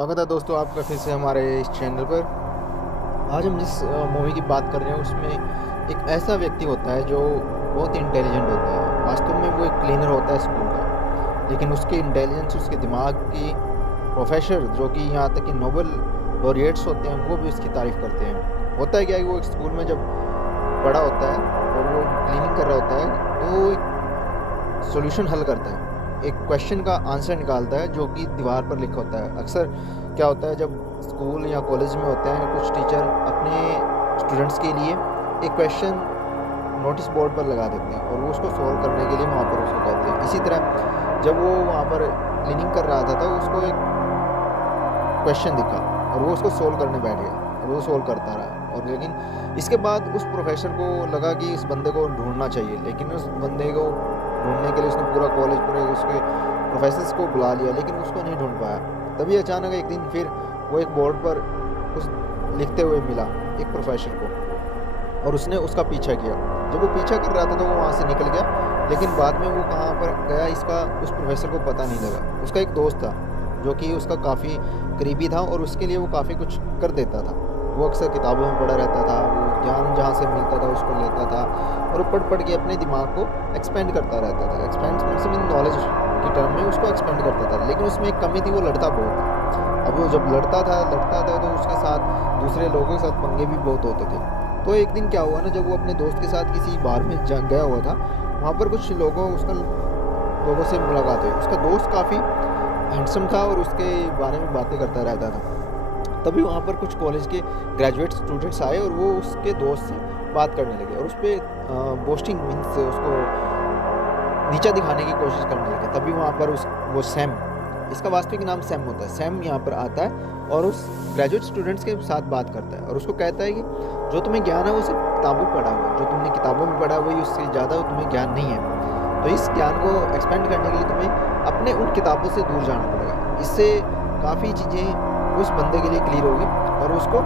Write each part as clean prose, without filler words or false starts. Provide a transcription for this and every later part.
स्वागत है दोस्तों आपका फिर से हमारे इस चैनल पर। आज हम जिस मूवी की बात कर रहे हैं उसमें एक ऐसा व्यक्ति होता है जो बहुत इंटेलिजेंट होता है। वास्तव में वो एक क्लीनर होता है स्कूल का, लेकिन उसके इंटेलिजेंस, उसके दिमाग की प्रोफेसर जो कि यहाँ तक कि नोबेल लॉरिएट्स होते हैं वो भी उसकी तारीफ़ करते हैं। होता है क्या है कि वो एक स्कूल में जब पढ़ा होता है और वो क्लीनिंग कर रहा होता है तो एक सॉल्यूशन हल करता है, एक क्वेश्चन का आंसर निकालता है जो कि दीवार पर लिखा होता है। अक्सर क्या होता है जब स्कूल या कॉलेज में होते हैं, कुछ टीचर अपने स्टूडेंट्स के लिए एक क्वेश्चन नोटिस बोर्ड पर लगा देते हैं और वो उसको सॉल्व करने के लिए वहाँ पर उसको कहते हैं। इसी तरह जब वो वहाँ पर क्लीनिंग कर रहा था तो उसको एक क्वेश्चन दिखा और वो उसको सोल्व करने बैठ गया और वो सोल्व करता रहा। और लेकिन इसके बाद उस प्रोफेसर को लगा कि इस बंदे को ढूंढना चाहिए, लेकिन उस बंदे को ढूंढने के लिए उसने पूरा कॉलेज, पूरे उसके प्रोफेसर्स को बुला लिया, लेकिन उसको नहीं ढूंढ पाया। तभी अचानक एक दिन फिर वो एक बोर्ड पर कुछ लिखते हुए मिला एक प्रोफेसर को और उसने उसका पीछा किया। जब वो पीछा कर रहा था तो वो वहाँ से निकल गया, लेकिन बाद में वो कहाँ पर गया इसका उस प्रोफेसर को पता नहीं लगा। उसका एक दोस्त था जो कि उसका काफ़ी करीबी था और उसके लिए वो काफ़ी कुछ कर देता था। वो अक्सर किताबों में पढ़ा रहता था, वो ज्ञान जहाँ से मिलता था उसको लेता था और वो पढ़ के अपने दिमाग को एक्सपेंड करता रहता था। एक्सपेंड मतलब नॉलेज की टर्म में उसको एक्सपेंड करता था, लेकिन उसमें एक कमी थी, वो लड़ता बहुत था। अब वो जब लड़ता था तो उसके साथ दूसरे लोगों के साथ पंगे भी बहुत होते थे। तो एक दिन क्या हुआ ना, जब वो अपने दोस्त के साथ किसी बार में गया हुआ था, वहाँ पर कुछ लोगों से मुलाकात हुई। उसका दोस्त काफ़ी हैंडसम था और उसके बारे में बातें करता रहता था। तभी वहाँ पर कुछ कॉलेज के ग्रेजुएट स्टूडेंट्स आए और वो उसके दोस्त से बात करने लगे और उस पर बोस्टिंग मीन्स उसको नीचा दिखाने की कोशिश करने लगे। तभी वहाँ पर वो सैम, इसका वास्तविक नाम सैम होता है, सैम यहाँ पर आता है और उस ग्रेजुएट स्टूडेंट्स के साथ बात करता है और उसको कहता है कि जो तुम्हें ज्ञान है वो सिर्फ किताबों में पढ़ा हुआ, जो तुमने किताबों में पढ़ा वही उससे ज़्यादा तुम्हें ज्ञान नहीं है। तो इस ज्ञान को एक्सपेंड करने के लिए तुम्हें अपने उन किताबों से दूर जाना पड़ेगा। इससे काफ़ी चीज़ें उस बंदे के लिए क्लियर होगी और उसको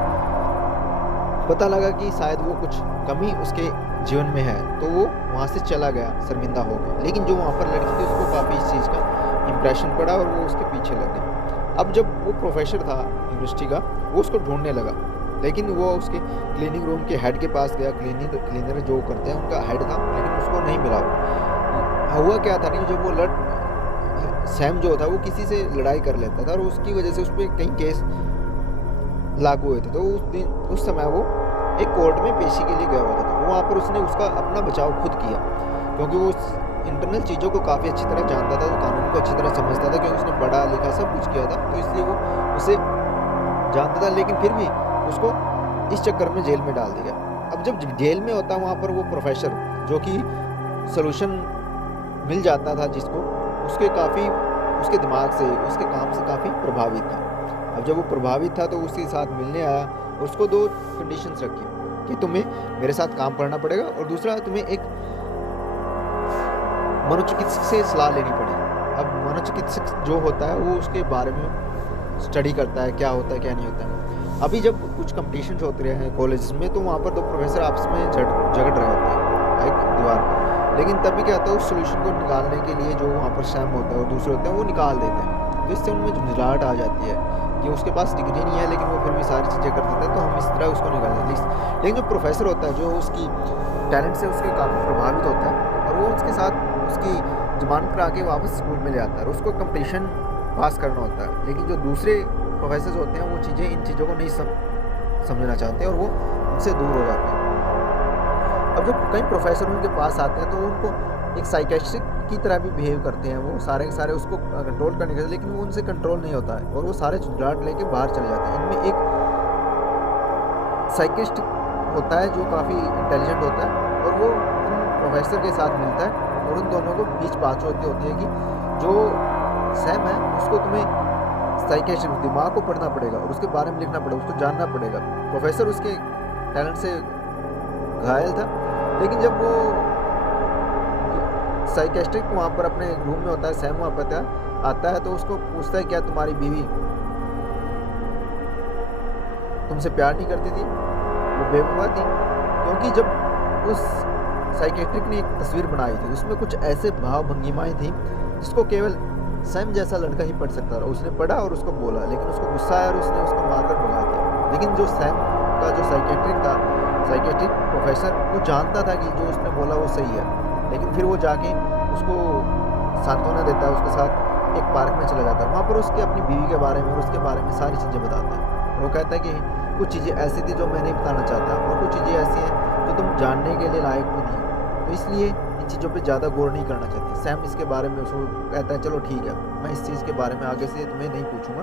पता लगा कि शायद वो कुछ कमी उसके जीवन में है, तो वो वहाँ से चला गया शर्मिंदा हो गया। लेकिन जो वहाँ पर लड़की थी उसको काफ़ी इस चीज़ का इम्प्रेशन पड़ा और वो उसके पीछे लग गई। अब जब वो प्रोफेसर था यूनिवर्सिटी का, वो उसको ढूंढने लगा, लेकिन वो उसके क्लीनिंग रूम के हेड के पास गया। क्लीनर जो करते हैं उनका हेड था, लेकिन उसको नहीं मिला। हुआ क्या था कि जब वो सैम जो था वो किसी से लड़ाई कर लेता था और उसकी वजह से उस पर कई केस लागू हुए थे। तो उस समय वो एक कोर्ट में पेशी के लिए गया हुआ था। वहाँ पर उसने उसका अपना बचाव खुद किया, क्योंकि वो इंटरनल चीज़ों को काफ़ी अच्छी तरह जानता था, तो कानून को अच्छी तरह समझता था, क्योंकि उसने पढ़ा लिखा सब कुछ किया था, तो इसलिए वो उसे जानता था। लेकिन फिर भी उसको इस चक्कर में जेल में डाल दिया। अब जब जेल में होता वहाँ पर वो प्रोफेसर जो कि सोल्यूशन मिल जाता था जिसको, उसके दिमाग से, उसके काम से काफ़ी प्रभावित था। अब जब वो प्रभावित था तो उसके साथ मिलने आया, उसको 2 कंडीशंस रखी कि तुम्हें मेरे साथ काम करना पड़ेगा और दूसरा तुम्हें एक मनोचिकित्सक से सलाह लेनी पड़ेगी। अब मनोचिकित्सक जो होता है वो उसके बारे में स्टडी करता है, क्या होता है क्या नहीं होता है। अभी जब कुछ कंपटीशंस होते रहे हैं कॉलेज में, तो वहाँ पर 2 प्रोफेसर आपस में झगड़ रहे होते हैं एक दीवार पर। लेकिन तभी क्या होता है, उस सोल्यूशन को निकालने के लिए जो वहाँ पर सैम होता है और दूसरे होते हैं वो निकाल देते हैं। तो इससे उनमें झुंझलाहट आ जाती है कि उसके पास डिग्री नहीं है, लेकिन वो फिर भी सारी चीज़ें कर देता है, तो हम इस तरह उसको निकाल देते हैं। लेकिन जो प्रोफेसर होता है, जो उसकी टैलेंट से उसके काफ़ी प्रभावित होता है और वो उसके साथ उसकी ज़बान पर आके वापस स्कूल में ले आता है और उसको कंपटीशन पास करना होता है। लेकिन जो दूसरे प्रोफेसर होते हैं वो इन चीज़ों को नहीं समझना चाहते और वो उनसे दूर हो जाते हैं। अब जब कई प्रोफेसर उनके पास आते हैं तो उनको एक साइकेट्रिक की तरह भी बिहेव करते हैं, वो सारे के सारे उसको कंट्रोल करने के, लेकिन वो उनसे कंट्रोल नहीं होता है और वो सारे झुंझलाहट लेके बाहर चले जाते हैं। इनमें एक साइकिस्ट होता है जो काफ़ी इंटेलिजेंट होता है और वो उन प्रोफेसर के साथ मिलता है और उन दोनों को बीच बात होती है कि जो सैम है उसको तुम्हें साइकेट्रिक दिमाग को पढ़ना पड़ेगा और उसके बारे में लिखना पड़ेगा, उसको जानना पड़ेगा। प्रोफेसर उसके टैलेंट से घायल था, लेकिन जब वो साइकेट्रिक वहाँ पर अपने रूम में होता है, सैम वहाँ पर आता है तो उसको पूछता है क्या तुम्हारी बीवी तुमसे प्यार नहीं करती थी? वो बेवफा थी, क्योंकि जब उस साइकेट्रिक ने एक तस्वीर बनाई थी उसमें कुछ ऐसे भाव भंगिमाएँ थी जिसको केवल सैम जैसा लड़का ही पढ़ सकता था। उसने पढ़ा और उसको बोला, लेकिन उसको गुस्सा आया और उसने उसको मारकर भगा दिया। लेकिन जो सैम का जो साइकेट्रिक प्रोफेसर, वो जानता था कि जो उसने बोला वो सही है, लेकिन फिर वो जाके उसको सांत्वना देता है, उसके साथ एक पार्क में चला जाता है। वहाँ पर उसके अपनी बीवी के बारे में और उसके बारे में सारी चीज़ें बताता है। और वो कहता है कि कुछ चीज़ें ऐसी थी जो मैं नहीं बताना चाहता, और कुछ चीज़ें ऐसी हैं जो तुम जानने के लिए लायक भी नहीं हो, तो इसलिए इन चीज़ों पे ज़्यादा गौर नहीं करना चाहती। सैम इसके बारे में उसको कहता है चलो ठीक है, मैं इस चीज़ के बारे में आगे से तुम्हें नहीं पूछूंगा।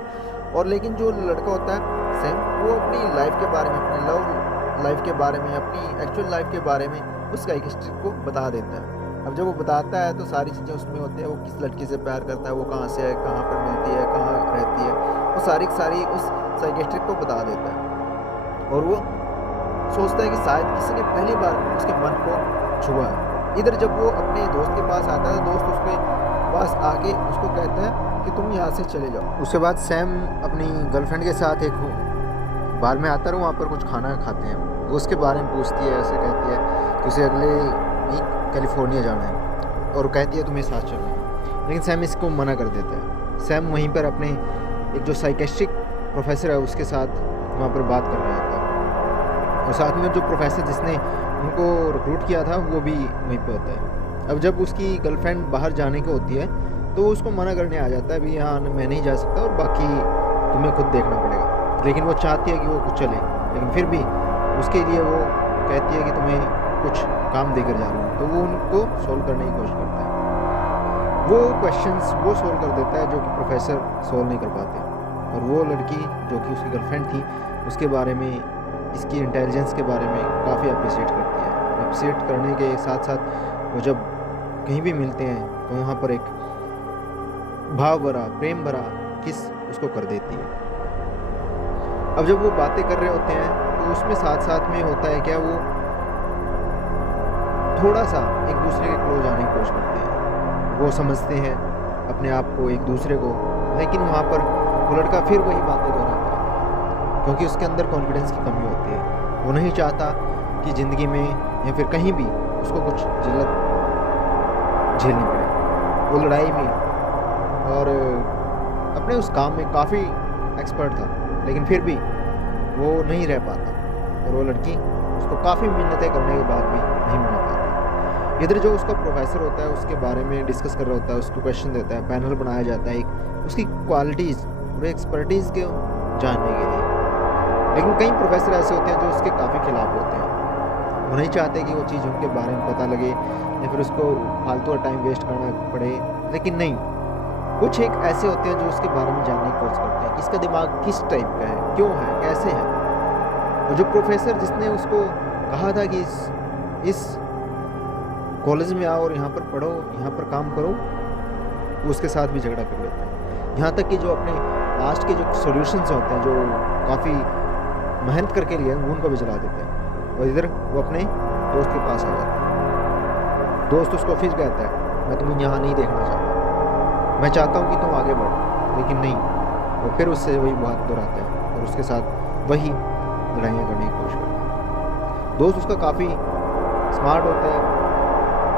और लेकिन जो लड़का होता है सैम, वो अपनी लाइफ के बारे में, अपनी लव लाइफ के बारे में, अपनी एक्चुअल लाइफ के बारे में उस साइकियाट्रिस्ट को बता देता है। अब जब वो बताता है तो सारी चीज़ें उसमें होती है, वो किस लड़की से प्यार करता है, वो कहाँ से है, कहाँ पर मिलती है, कहाँ रहती है, वो सारी सारी उस साइकियाट्रिस्ट को बता देता है। और वो सोचता है कि शायद किसी ने पहली बार उसके मन को छुआ है। इधर जब वो अपने दोस्त के पास आता है, दोस्त उसके पास आके उसको कहता है कि तुम यहाँ से चले जाओ। उसके बाद सैम अपनी गर्लफ्रेंड के साथ एक बार में आता है, वहाँ पर कुछ खाना खाते हैं। वो उसके बारे में पूछती है, उसे कहती है कि उसे अगले वीक कैलिफोर्निया जाना है, और कहती है तुम्हें साथ चलना है, लेकिन सैम इसको मना कर देता है। सैम वहीं पर अपने एक जो साइकेट्रिक प्रोफेसर है उसके साथ वहाँ पर बात कर रहा होता है, और साथ में जो प्रोफेसर जिसने उनको रिक्रूट किया था वो भी वहीं पे होता है। अब जब उसकी गर्लफ्रेंड बाहर जाने की होती है तो उसको मना करने आ जाता है, भी हाँ मैं नहीं जा सकता और बाकी तुम्हें खुद देखना पड़ेगा। लेकिन वो चाहती है कि वो कुछ चले, लेकिन फिर भी उसके लिए वो कहती है कि तुम्हें कुछ काम देकर जा रहा हूँ, तो वो उनको सोल्व करने की कोशिश करता है। वो क्वेश्चंस वो सोल्व कर देता है जो कि प्रोफेसर सोल्व नहीं कर पाते। और वो लड़की जो कि उसकी गर्लफ्रेंड थी, उसके बारे में, इसकी इंटेलिजेंस के बारे में काफ़ी अप्रिशिएट करती है। अप्रिशिएट करने के साथ साथ वो जब कहीं भी मिलते हैं तो वहाँ पर एक भाव भरा, प्रेम भरा किस उसको कर देती है। अब जब वो बातें कर रहे होते हैं तो उसमें साथ साथ में होता है क्या, वो थोड़ा सा एक दूसरे के क्लोज आने की कोशिश करते हैं। वो समझते हैं अपने आप को एक दूसरे को, लेकिन वहाँ पर वो लड़का फिर वही बातें दोहराता है, क्योंकि उसके अंदर कॉन्फिडेंस की कमी होती है। वो नहीं चाहता कि ज़िंदगी में या फिर कहीं भी उसको कुछ जिल्लत झेलनी पड़े। वो लड़ाई में और अपने उस काम में काफ़ी एक्सपर्ट था, लेकिन फिर भी वो नहीं रह पाता, और वो लड़की उसको काफ़ी मिन्नतें करने के बाद भी नहीं मना पाती। इधर जो उसका प्रोफेसर होता है उसके बारे में डिस्कस कर रहा होता है, उसको क्वेश्चन देता है, पैनल बनाया जाता है एक उसकी क्वालिटीज़ और एक्सपर्टीज़ के जानने के लिए। लेकिन कई प्रोफेसर ऐसे होते हैं जो उसके काफ़ी खिलाफ होते हैं। वो नहीं चाहते कि वो चीज़ उनके बारे में पता लगे या फिर उसको फालतू टाइम वेस्ट करना पड़े, लेकिन नहीं, कुछ एक ऐसे होते हैं जो उसके बारे में जानने की कोशिश करते हैं कि इसका दिमाग किस टाइप का है, क्यों है, कैसे है। और जो प्रोफेसर जिसने उसको कहा था कि इस कॉलेज में आओ और यहाँ पर पढ़ो, यहाँ पर काम करो, वो उसके साथ भी झगड़ा कर लेता है। यहाँ तक कि जो अपने लास्ट के जो सॉल्यूशंस होते हैं, जो काफ़ी मेहनत करके लिए उनको भी जला देते हैं। और इधर वो अपने दोस्त के पास आ जाता है। दोस्त उसको फिर कहता है मैं तुम्हें यहाँ नहीं देखना चाहता, मैं चाहता हूँ कि तुम आगे बढ़ो, लेकिन नहीं। वो फिर उससे वही बात दोहराता है और उसके साथ वही लड़ाइयाँ करने की कोशिश करता है। दोस्त उसका काफ़ी स्मार्ट होता है,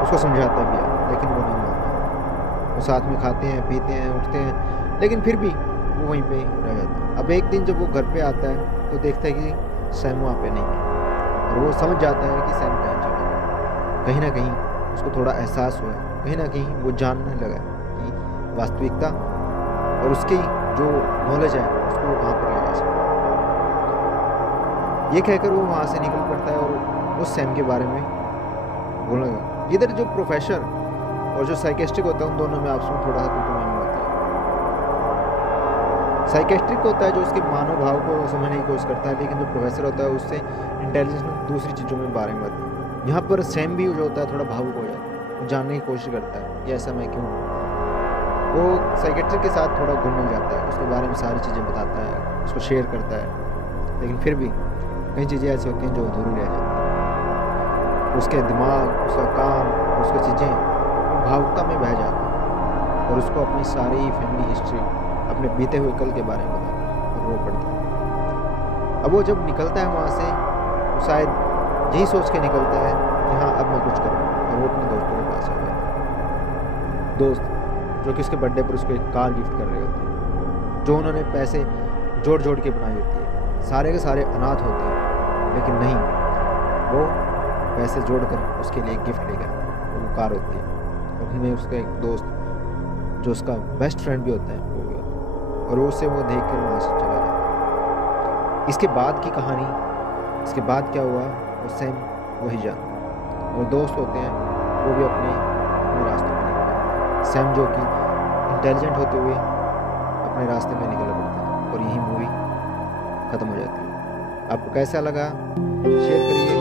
उसको समझाता भी है, लेकिन वो नहीं मानता। वो साथ में खाते हैं, पीते हैं, उठते हैं, लेकिन फिर भी वो वहीं पे रह जाता है। अब एक दिन जब वो घर पे आता है तो देखता है कि सैम वहाँ पे नहीं है, और वो समझ जाता है कि सैम कहीं चला गया। कहीं ना कहीं उसको थोड़ा एहसास हुआ है, कहीं ना कहीं वो जानने लगा कि वास्तविकता और उसकी जो नॉलेज है उसको वो कहाँ पर ले जा सकता है। ये कहकर वो वहाँ से निकल पड़ता है और उस सैम के बारे में बोलने लगा। इधर जो प्रोफेसर और जो साइकेट्रिक होता है उन दोनों में आपस में थोड़ा सा तुतुमी होती है। साइकेट्रिक होता है जो उसके मानव भाव को समझने की कोशिश करता है, लेकिन जो प्रोफेसर होता है उससे इंटेलिजेंस में दूसरी चीज़ों में बारे में बताता है। यहाँ पर सैम भी जो होता है थोड़ा भावुक हो जाता है, वो जानने की कोशिश करता है कि ऐसा मैं क्यों हूँ। वो साइकेट्रिक के साथ थोड़ा घुल मिल जाता है, उसके बारे में सारी चीज़ें बताता है, उसको शेयर करता है, लेकिन फिर भी कई चीज़ें ऐसी होती हैं जो अधूरी रह जाती हैं। उसके दिमाग, उसका काम, उसकी चीज़ें भावुकता में बह जाती हैं और उसको अपनी सारी फैमिली हिस्ट्री, अपने बीते हुए कल के बारे में बताता है और रो पड़ता है। अब वो जब निकलता है वहाँ से, वो शायद यही सोच के निकलता है कि हाँ अब मैं कुछ करूँ, और वो अपने दोस्तों के पास आ जाता है। दोस्त जो कि उसके बर्थडे पर उसको एक कार गिफ्ट कर रहे होते हैं, जो उन्होंने पैसे जोड़ जोड़ के बनाई होती है। सारे के सारे अनाथ होते हैं, लेकिन नहीं, वो पैसे जोड़कर उसके लिए गिफ्ट लेकर आते हैं, वो कार होती है। और उनमें उसका एक दोस्त जो उसका बेस्ट फ्रेंड भी होता है वो भी होता है, और उससे वो देख कर वहाँ से चला जाता है। इसके बाद की कहानी, इसके बाद क्या हुआ वो सैम वही जानता है, और दोस्त होते हैं वो भी अपने अपने रास्ते में निकल जाते हैं। सैम जो कि इंटेलिजेंट होते हुए अपने रास्ते में निकल पड़ता है, और यही मूवी ख़त्म हो जाती है। आपको कैसा लगा शेयर करिए।